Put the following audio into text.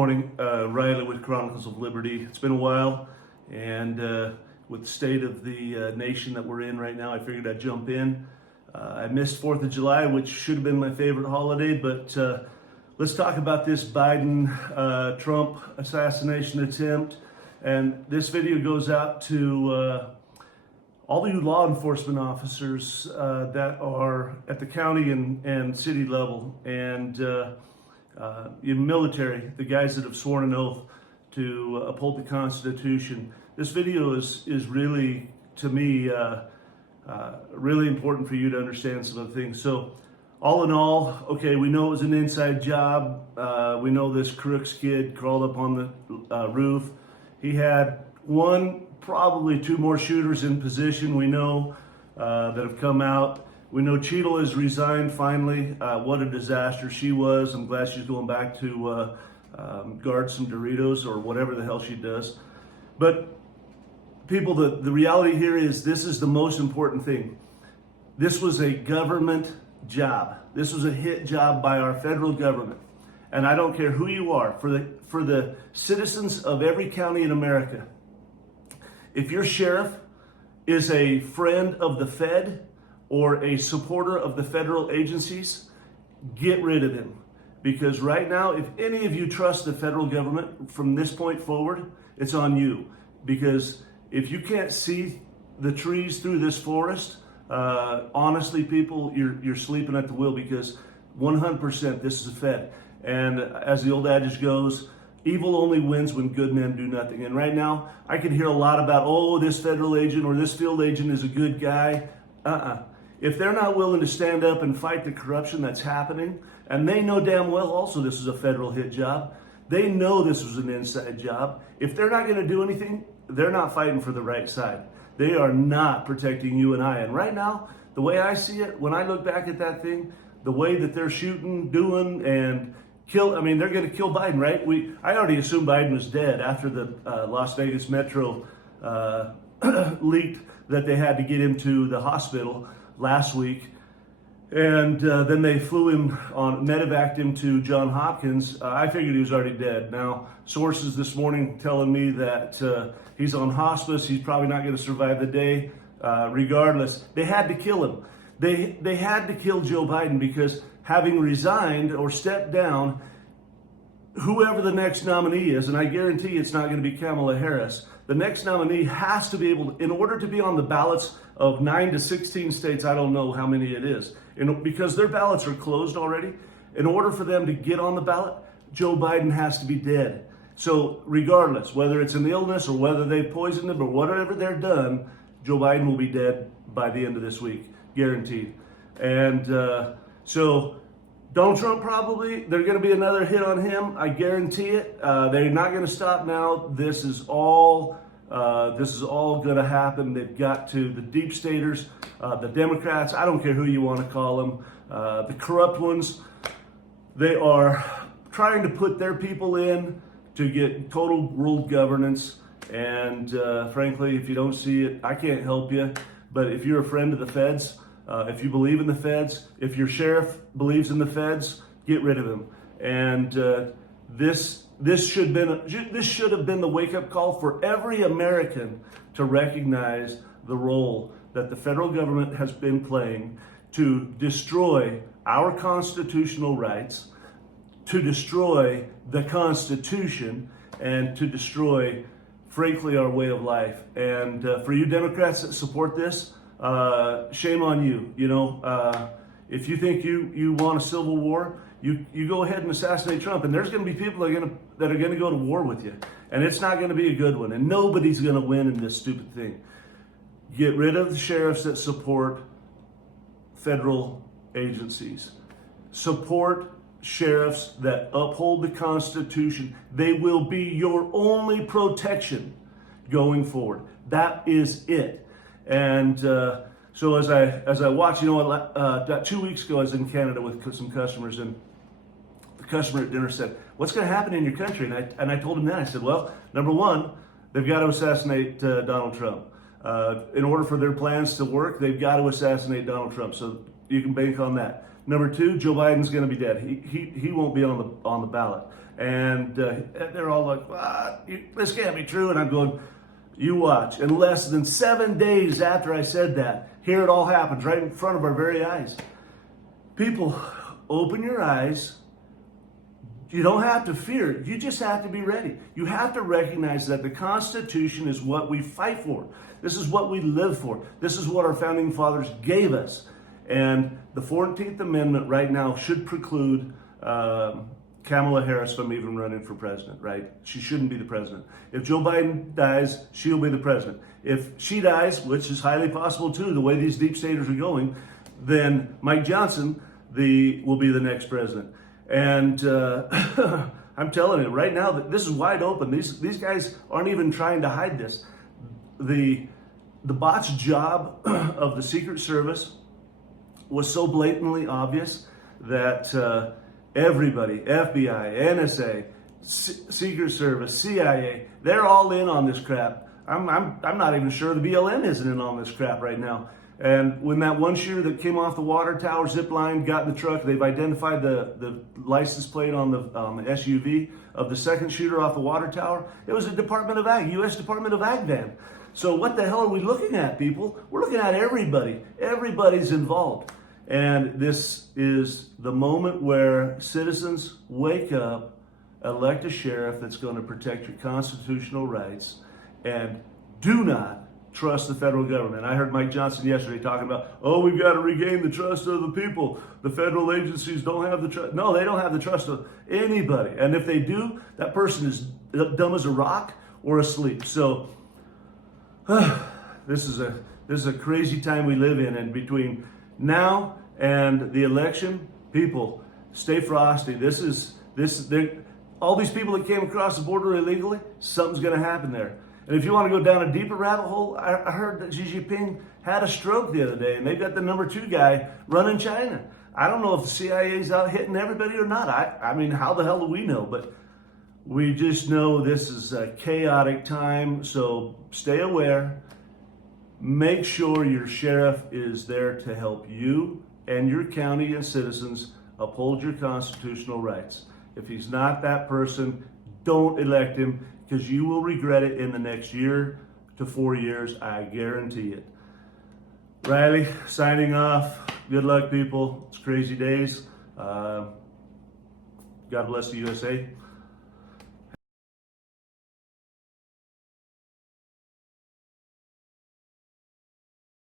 Morning, Riley with Chronicles of Liberty. It's been a while, and with the state of the nation that we're in right now, I figured I'd jump in. I missed 4th of July, which should have been my favorite holiday, but let's talk about this Biden-Trump assassination attempt. And this video goes out to all you law enforcement officers that are at the county and city level, and in military, the guys that have sworn an oath to uphold the Constitution. This video is really, to me, really important for you to understand some of the things. So, all in all, okay, we know it was an inside job. We know this Crooks kid crawled up on the roof. He had one, probably two more shooters in position. We know that have come out. We know Cheadle has resigned finally. What a disaster she was. I'm glad she's going back to guard some Doritos or whatever the hell she does. But people, the reality here is this is the most important thing. This was a government job. This was a hit job by our federal government. And I don't care who you are, for the citizens of every county in America, if your sheriff is a friend of the Fed or a supporter of the federal agencies, get rid of him. Because right now, if any of you trust the federal government from this point forward, it's on you. Because if you can't see the trees through this forest, honestly, people, you're sleeping at the wheel, because 100% this is a Fed. And as the old adage goes, evil only wins when good men do nothing. And right now, I can hear a lot about, oh, this federal agent or this field agent is a good guy. If they're not willing to stand up and fight the corruption that's happening, and they know damn well also this is a federal hit job, they know this was an inside job. If they're not going to do anything, they're not fighting for the right side. They are not protecting you and I. And right now, the way I see it, when I look back at that thing, the way that they're shooting, doing, and kill, I mean, they're going to kill Biden, right? I already assumed Biden was dead after the Las Vegas Metro leaked that they had to get him to the hospital last week, and then they flew him on, medevaced him to Johns Hopkins. I figured he was already dead. Now, sources this morning telling me that he's on hospice. He's probably not going to survive the day. Regardless, they had to kill him. They had to kill Joe Biden, because having resigned or stepped down, whoever the next nominee is, and I guarantee it's not going to be Kamala Harris, the next nominee has to be able to, in order to be on the ballots of 9 to 16 states, I don't know how many it is, because their ballots are closed already, in order for them to get on the ballot, Joe Biden has to be dead. So regardless, whether it's an illness or whether they poisoned him or whatever they're done, Joe Biden will be dead by the end of this week, guaranteed. And so Donald Trump, probably, there's going to be another hit on him. I guarantee it. They're not going to stop now. This is all going to happen. They've got to, the deep staters, the Democrats, I don't care who you want to call them, the corrupt ones, they are trying to put their people in to get total world governance. And frankly, if you don't see it, I can't help you. But if you're a friend of the feds, if you believe in the feds, if your sheriff believes in the feds, get rid of him. And this should have been the wake-up call for every American to recognize the role that the federal government has been playing to destroy our constitutional rights, to destroy the Constitution, and to destroy, frankly, our way of life. And for you Democrats that support this, shame on you. You know, if you think you want a civil war, you go ahead and assassinate Trump, and there's going to be people that are going to go to war with you, and it's not going to be a good one, and nobody's going to win in this stupid thing. Get rid of the sheriffs that support federal agencies. Support sheriffs that uphold the Constitution. They will be your only protection going forward. That is it. And so as I watch, you know, 2 weeks ago I was in Canada with some customers, and the customer at dinner said, "What's going to happen in your country?" And I told him that. I said, "Well, number one, they've got to assassinate Donald Trump. In order for their plans to work, they've got to assassinate Donald Trump. So you can bank on that. Number two, Joe Biden's going to be dead. He won't be on the ballot. And they're all like, this can't be true. And I'm going, you watch. In less than 7 days after I said that, here it all happens right in front of our very eyes. People, open your eyes. You don't have to fear. You just have to be ready. You have to recognize that the Constitution is what we fight for. This is what we live for. This is what our founding fathers gave us. And the 14th Amendment right now should preclude Kamala Harris from even running for president, right? She shouldn't be the president. If Joe Biden dies, she'll be the president. If she dies, which is highly possible too, the way these deep staters are going, then Mike Johnson will be the next president. And I'm telling you right now that this is wide open. These guys aren't even trying to hide this. The botched job of the Secret Service was so blatantly obvious that everybody, FBI, NSA, Secret Service, CIA, they're all in on this crap. I'm not even sure the BLM isn't in on this crap right now. And when that one shooter that came off the water tower zip line got in the truck, they've identified the license plate on the SUV of the second shooter off the water tower. It was a Department of Ag, U.S. Department of Ag van. So what the hell are we looking at, people? We're looking at everybody. Everybody's involved. And this is the moment where citizens wake up, elect a sheriff that's going to protect your constitutional rights, and do not trust the federal government. I heard Mike Johnson yesterday talking about, we've got to regain the trust of the people. The federal agencies don't have the trust. No, they don't have the trust of anybody. And if they do, that person is dumb as a rock or asleep. So this is a crazy time we live in. And between now and the election, people, stay frosty. All these people that came across the border illegally, something's going to happen there. And if you want to go down a deeper rabbit hole, I heard that Xi Jinping had a stroke the other day, and they've got the number 2 guy running China. I don't know if the CIA's out hitting everybody or not. I mean, how the hell do we know? But we just know this is a chaotic time, so stay aware. Make sure your sheriff is there to help you and your county and citizens uphold your constitutional rights. If he's not that person, don't elect him, because you will regret it in the next year to 4 years. I guarantee it. Riley, signing off. Good luck, people. It's crazy days. God bless the USA.